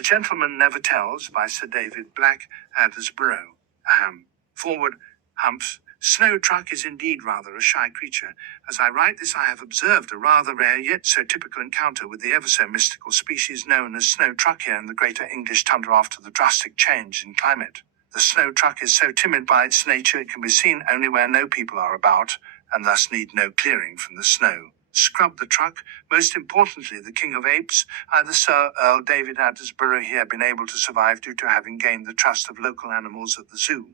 A Gentleman Never Tells by Sir David Black, Addersborough. Forward, humps. Snow truck is indeed rather a shy creature. As I write this, I have observed a rather rare yet so typical encounter with the ever so mystical species known as snow truck here in the greater English tundra after the drastic change in climate. The snow truck is so timid by its nature it can be seen only where no people are about, and thus need no clearing from the snow. Scrub the truck, most importantly the king of apes, either Sir Earl David Addersborough here been able to survive due to having gained the trust of local animals at the zoo.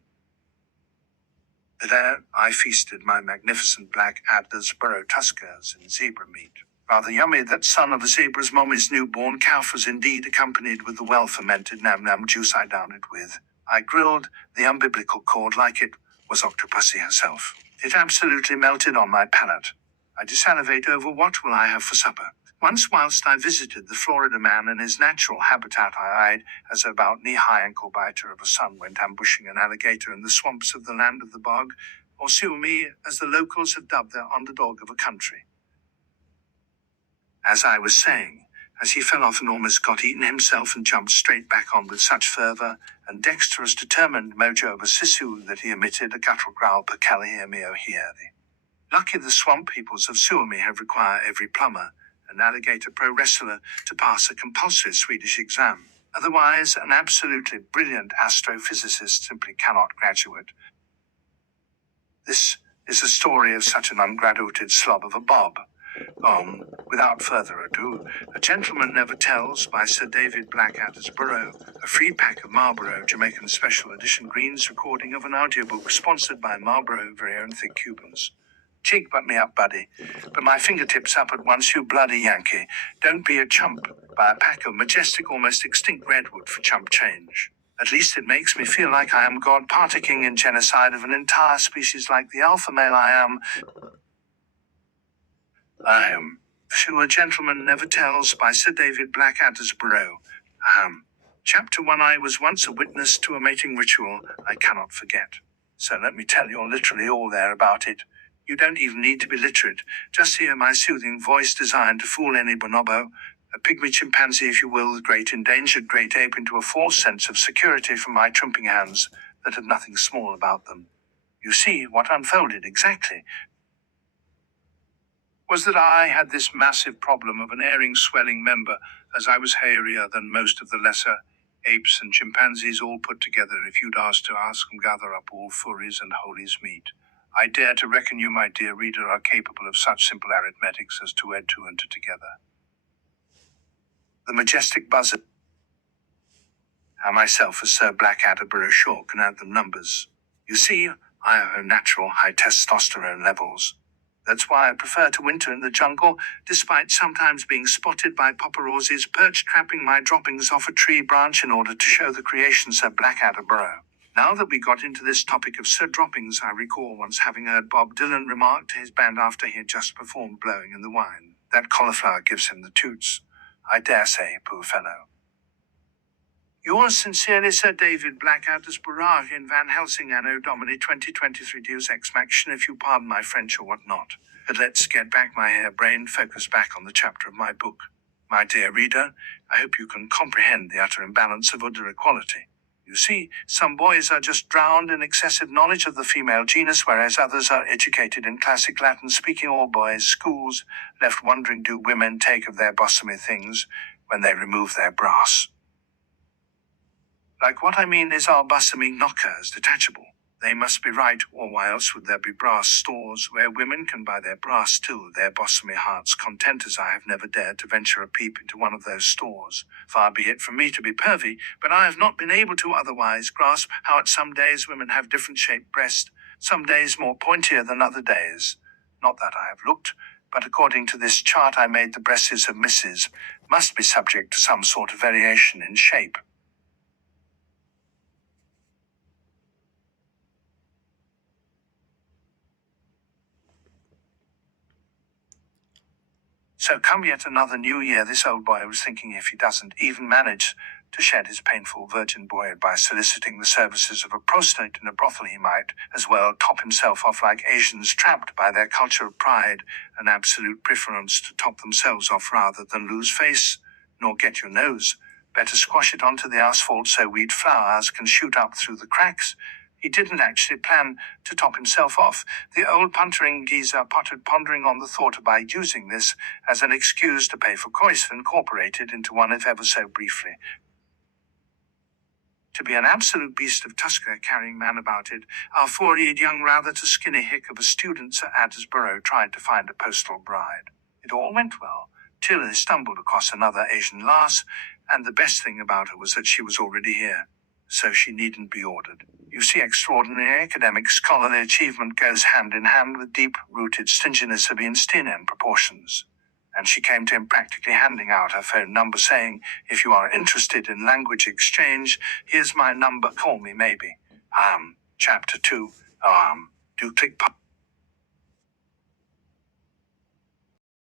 There, I feasted my magnificent black Addersborough tuskers in zebra meat. Rather yummy, that son of a zebra's mommy's newborn calf was indeed accompanied with the well-fermented nam-nam juice I downed it with. I grilled the umbilical cord like it was Octopussy herself. It absolutely melted on my palate. I desalivate over what will I have for supper. Once whilst I visited the Florida man in his natural habitat, I eyed as about knee-high ankle-biter of a son went ambushing an alligator in the swamps of the land of the bog, or Suomi, as the locals have dubbed their underdog of a country. As I was saying, as he fell off and almost got eaten himself and jumped straight back on with such fervor and dexterous determined mojo of a sisu that he emitted a guttural growl per kalahir here. Lucky the swamp peoples of Suomi have required every plumber and alligator pro wrestler to pass a compulsory Swedish exam. Otherwise, an absolutely brilliant astrophysicist simply cannot graduate. This is a story of such an ungraduated slob of a bob. Without further ado, A Gentleman Never Tells by Sir David Black, Addersborough, a free pack of Marlborough Jamaican Special Edition Greens recording of an audiobook sponsored by Marlborough Very Own Thick Cubans. Cheek butt me up, buddy, but my fingertips up at once, you bloody Yankee. Don't be a chump. Buy a pack of majestic, almost extinct redwood for chump change. At least it makes me feel like I am God partaking in genocide of an entire species like the alpha male I am. A Gentleman Never Tells by Sir David Black, Addersborough. Chapter 1. I was once a witness to a mating ritual I cannot forget. So let me tell you literally all there about it. You don't even need to be literate, just hear my soothing voice designed to fool any bonobo, a pygmy chimpanzee if you will, the great endangered great ape, into a false sense of security from my trumping hands that had nothing small about them. You see, what unfolded exactly was that I had this massive problem of an airing swelling member, as I was hairier than most of the lesser apes and chimpanzees all put together. If you'd ask them gather up all furries and holies meat. I dare to reckon you, my dear reader, are capable of such simple arithmetics as to add 2 and 2 together. The majestic buzzard, I myself as Sir Black Addersborough Shaw can add them numbers. You see, I have natural high testosterone levels. That's why I prefer to winter in the jungle, despite sometimes being spotted by paparazzis perched trapping my droppings off a tree branch in order to show the creation Sir Black Addersborough. Now that we got into this topic of Sir Droppings, I recall once having heard Bob Dylan remark to his band after he had just performed Blowing in the Wind, that cauliflower gives him the toots. I dare say, poor fellow. Yours sincerely, Sir David Black, Addersborough in Van Helsing Anno Domini 2023 Deus Ex Machina, if you pardon my French or whatnot. But let's get back my hair-brained focus back on the chapter of my book. My dear reader, I hope you can comprehend the utter imbalance of udder equality. You see, some boys are just drowned in excessive knowledge of the female genus, whereas others are educated in classic Latin-speaking all boys schools, left wondering do women take of their bossomy things when they remove their brass. Like what I mean is our bossomy knockers detachable. They must be right, or why else would there be brass stores where women can buy their brass till their bossomy heart's content, as I have never dared to venture a peep into one of those stores. Far be it from me to be pervy, but I have not been able to otherwise grasp how at some days women have different shaped breasts, some days more pointier than other days. Not that I have looked, but according to this chart I made, the breasts of Mrs. must be subject to some sort of variation in shape. So come yet another new year, this old boy was thinking, if he doesn't even manage to shed his painful virgin boyhood by soliciting the services of a prostitute in a brothel, he might as well top himself off like Asians trapped by their culture of pride and absolute preference to top themselves off rather than lose face, nor get your nose Better squash it onto the asphalt so weed flowers can shoot up through the cracks. He didn't actually plan to top himself off. The old puntering geezer pottered, pondering on the thought about using this as an excuse to pay for coice, incorporated into one if ever so briefly. To be an absolute beast of Tusker carrying man about it, our four-eared young rather too skinny hick of a student at Addersborough tried to find a postal bride. It all went well, till he stumbled across another Asian lass, and the best thing about her was that she was already here, so she needn't be ordered. You see, extraordinary academic scholarly achievement goes hand in hand with deep-rooted stinginess of Einstein proportions. And she came to him practically handing out her phone number, saying, "If you are interested in language exchange, here's my number, call me maybe." Chapter 2. Do click